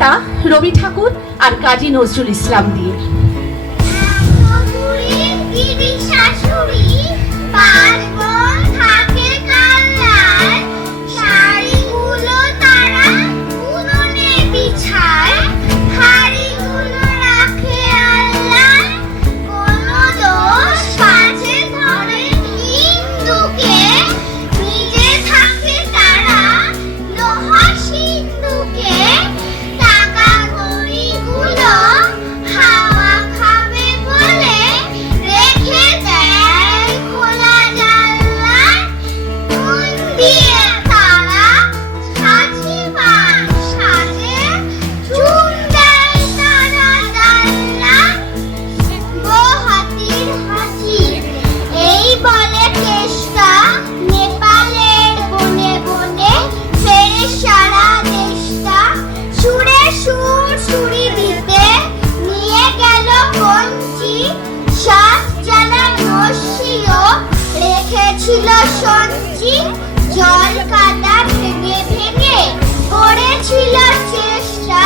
কবিতা রবি ঠাকুর আর কাজী নজরুল ইসলাম দিয়ে। জল কাদা ভেঙে ভেঙে করেছিল চেষ্টা,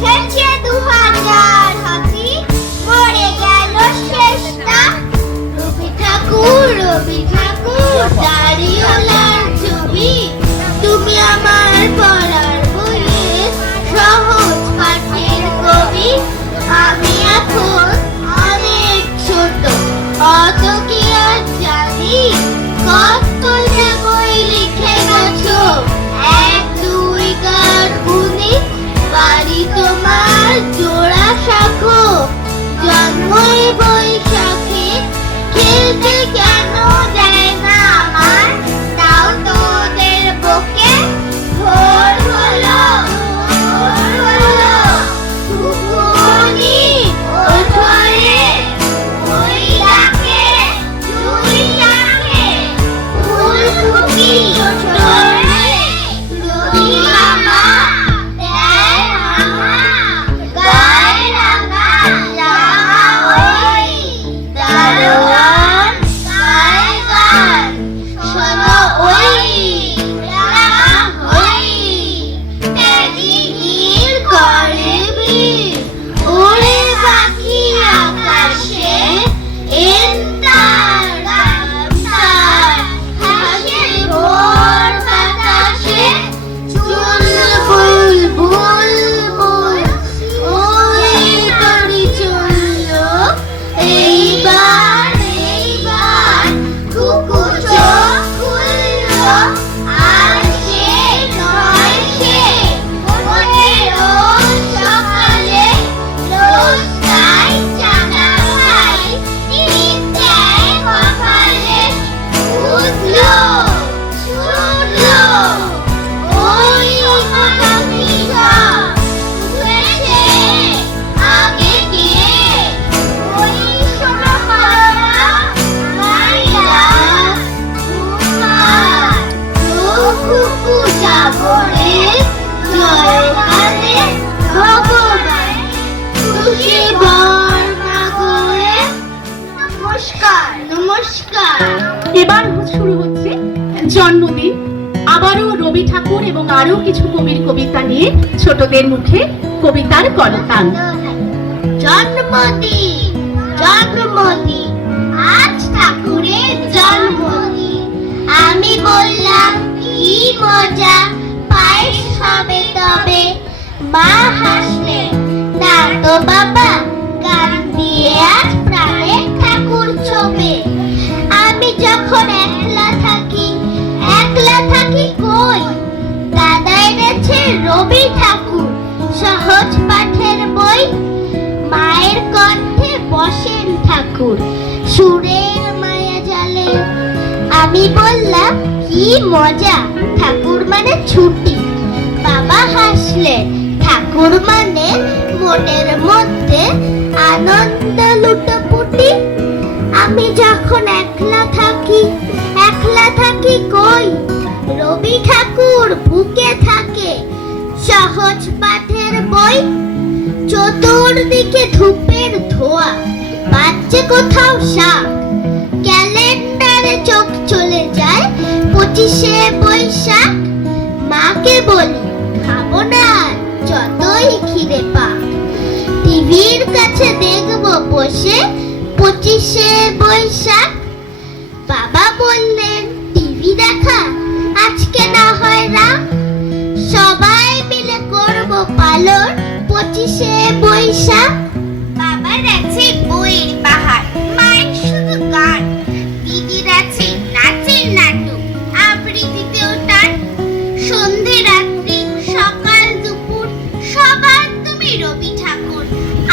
খেছে 2000 হাতি, মরে গেল শেষটা। রবি ঠাকুর দাড়িওয়ালার ছবি, তুমি আমার পড়ার বইয়ে সহজ পাঠের কবি। আমি এখন অনেক ছোট, অত কি আর জানি, কত যে বই লিখে গেছো, 1 2 গান গুনি। বাড়ি তোমার জোড়া শাখো, জন্মই বৈশাখে, খেলতে কেন দেয় না আমার, তাও তোদের বকে। ভোর হলো টুকুনি, ওঠো রে, ওই ডাকে তুই ডাকে, ফুল ফুকি ছোট রে, রবি মামা দেয় মামা, গায়ে রাঙা রাঙা ওই, দারোয়ান গায়ে গান, শোনো ওই রাঙা হই, তেরি নীল করে বীর, ওরে পাখি আকাশে, এন্তার গামতার, হাসে ভোর বাতাসে, চুল বুলবুল বুল, ওই তরি চললো, এইবার কুকু চোখ খুললো, আর সে নয় সে, ওঠেরো সকালে, রোজ তাই চানা খাই, টিপ দেয় কপালে, উঠলো ছুটলো, ওই পাখি সব উঠেছে আগে গিয়ে, ওই শোনো মারা মাইরা উমার, কুকু যাবো রে জয়কালে, ভগবান খুশি বর না করে। নমস্কার। এবার শুরু হচ্ছে জন্মদিন। আবারও রবি ঠাকুর এবং আরো কিছু কবির কবিতা নিয়ে ছোটদের মুখে কবিতার কলতান। জন্মদিন আজ ঠাকুরের জন্মদিন, আমি বললাম কি মজা, পায়েস হবে তবে। মা হাসলেন, না তো বাবা, গান দিয়ে আজ প্রাণের ঠাকুর ছবে। আমি যখন একলা থাকি কই, দাদা এনেছে রবি ঠাকুর সহজ পাঠের বই। মায়ের কণ্ঠে বসেন ঠাকুর, সুরের মায়া জালে। আমি বললাম কি মজা, ঠাকুর মানে ছুটি। বাবা হাসলেন, ঠাকুর মানে মনের মধ্যে আনন্দ লুটোপুটি। আমি যখন একলা থাকি কই, রবি ঠাকুর বুকে থাকে সহজ পাঠের বই। চতুর্দিকে ধূপের ধোয়া, বাজছে কোথাও শাক, ক্যালেন্ডারে চোখ চলে যায় 25শে বৈশাখ। মাকে বলি খাবো না যতই আছে দেখবো বসে 25শে বৈশাখ। বাবা বললেন টিভি দেখা আজকে না হয় রাখ, সবাই মিলে করবো পালন 25শে বৈশাখ। বাবার আছে বইয়ের বাহার, মায়ের শুধু গান, দিদির আছে নাচের নাটক, আবৃত্তিতেও টান। সন্ধে রাত্রি সকাল দুপুর সবার তুমি রবি ঠাকুর।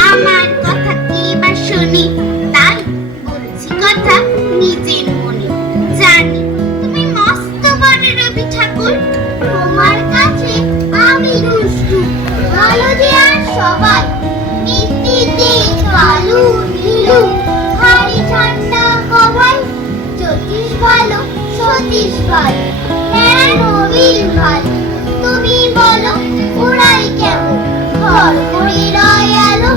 আমার কথা কি বা শুনি, তাই বলছি কথা নিজের মনে। জানি তুমি মস্ত বড় রবি ঠাকুর, তোমার কাছে আমি দুষ্টু। ভালো যে আর সবাই মিষ্টিতে কালু নীলু, হাড়ি ঠান্ডা হওয়ায় জ্যোতিষ ভালো সতীশ ভালো, হ্যাঁ নবীন ভালো। তুমি বলো ওরাই কেমন, ঘর করে রয় আলো,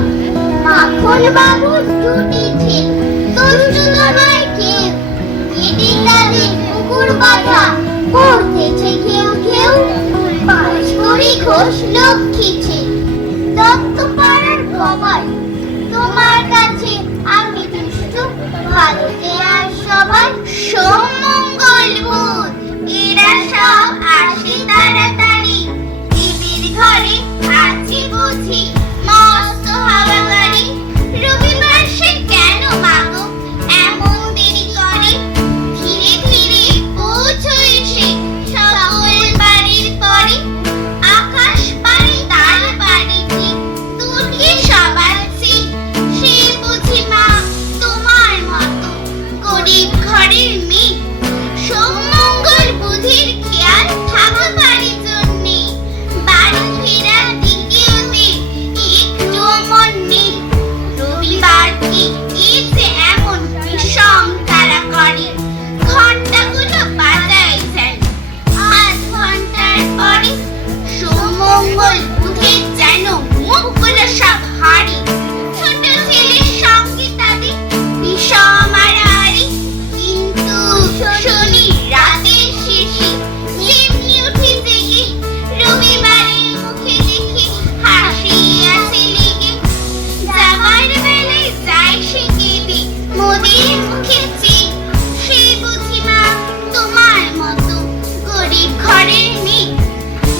মাখন বাবুর দুটি ছিল দুষ্টু তোমায় কেউ। এদিক তাদের পুকুর বাঁধা করতেছে কেউ কেউ, পাশ করি ঘোষ লক্ষ্মী ছিল দত্ত পাড়ার সবাই। তোমার কাছে আমি দুষ্টু, ভালো যে আর সবাই। সোমঙ্গল বুধ এরা সব আসে তাড়াতাড়ি, দিদির ঘরে আছি বুঝি মস্ত হাওয়া গাড়ি। রবিবার সে কেন মাগো এমন দেরি করে, ধীরে ধীরে পৌঁছই সে সকল বাড়ির পরে। আকাশ বাড়ি তার বাড়ি ঠিক, তুর্কি সবার ঠিক, সে বুঝি মা তোমার মতো গরিব ঘরের মেয়ে। সোমঙ্গল বুধির খেয়াল থাকা বাড়ি জন্যে, বাড়ি ফেরার দিকে ওদের একটু মন নেই। রবিবার কি এসে এমন বিষম তারা করে, ঘন্টাগুলো বাজায় যেন আধ ঘন্টার পরে। সোমঙ্গল বুধের যেন মুখগুলো সব হারি, ছোট ছেলের সঙ্গে তাদের বিষম মারামারি। কিন্তু শনি রাতের শেষে যেমনি উঠে জেগে, রবিবারের মুখে দেখে হাসি আছে লেগে। যাবার বেলায় যায় সে কেঁদে মোদের মুখে চেয়ে, সে বুঝি মা তোমার মতো গরিব ঘরের মেয়ে।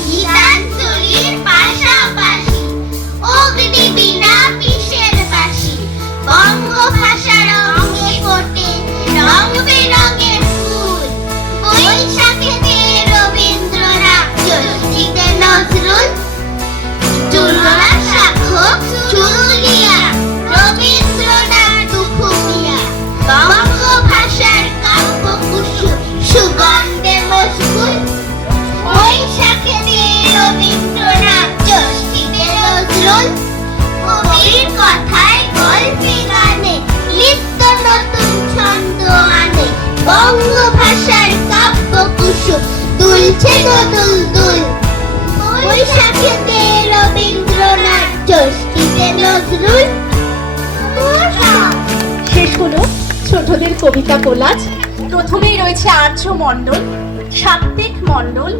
গীতাঞ্জলির পাশাপাশি অগ্নি বীণা পিসের বাঁশি, বঙ্গ ভাষার রঙে ফোটে রং বেরঙের ফুল। বৈশাখেতে রবীন্দ্রনাথ, জ্যৈষ্ঠীতে নজরুল, দুর্গা সাক্ষ্য চুরুলিয়া, রবীন্দ্রনাথ দুখুমিয়া। বঙ্গ ভাষার কাব্য কুসুম সুগন্ধে মশগুল। বৈশাখেতে রবীন্দ্রনাথ, জ্যৈষ্ঠীতে নজরুল, কবির কথায় গল্পে গানে নিত্য নতুন ছন্দ আনে। বঙ্গ ভাষার কাব্য কুসুম দুলছে দোদুল দুল। বৈশাখেতে রবীন্দ্রনাথ, জ্যৈষ্ঠীতে নজরুল। শেষ হলো ছোটদের কবিতা কোলাজ। প্রথমেই রয়েছে আর্য মণ্ডল, সাত্বিক মণ্ডল,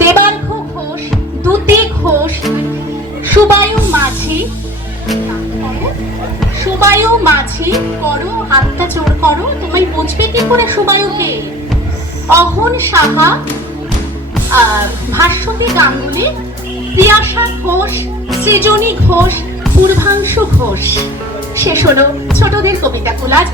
দেবার্ঘ ঘোষ, দ্যুতি ঘোষ, সুবায়ু মাঝি। সুবায়ু মাঝি করো হাতটা জোর করো, তুমি বুঝবে কি করে সুবায়ুকে। অহন সাহা, ভাস্বতী গাঙ্গুলি, প্রিয়াশা ঘোষ, সৃজনী ঘোষ, পূর্বাংশু ঘোষ। শেষ হলো ছোটদের কবিতা কোলাজ।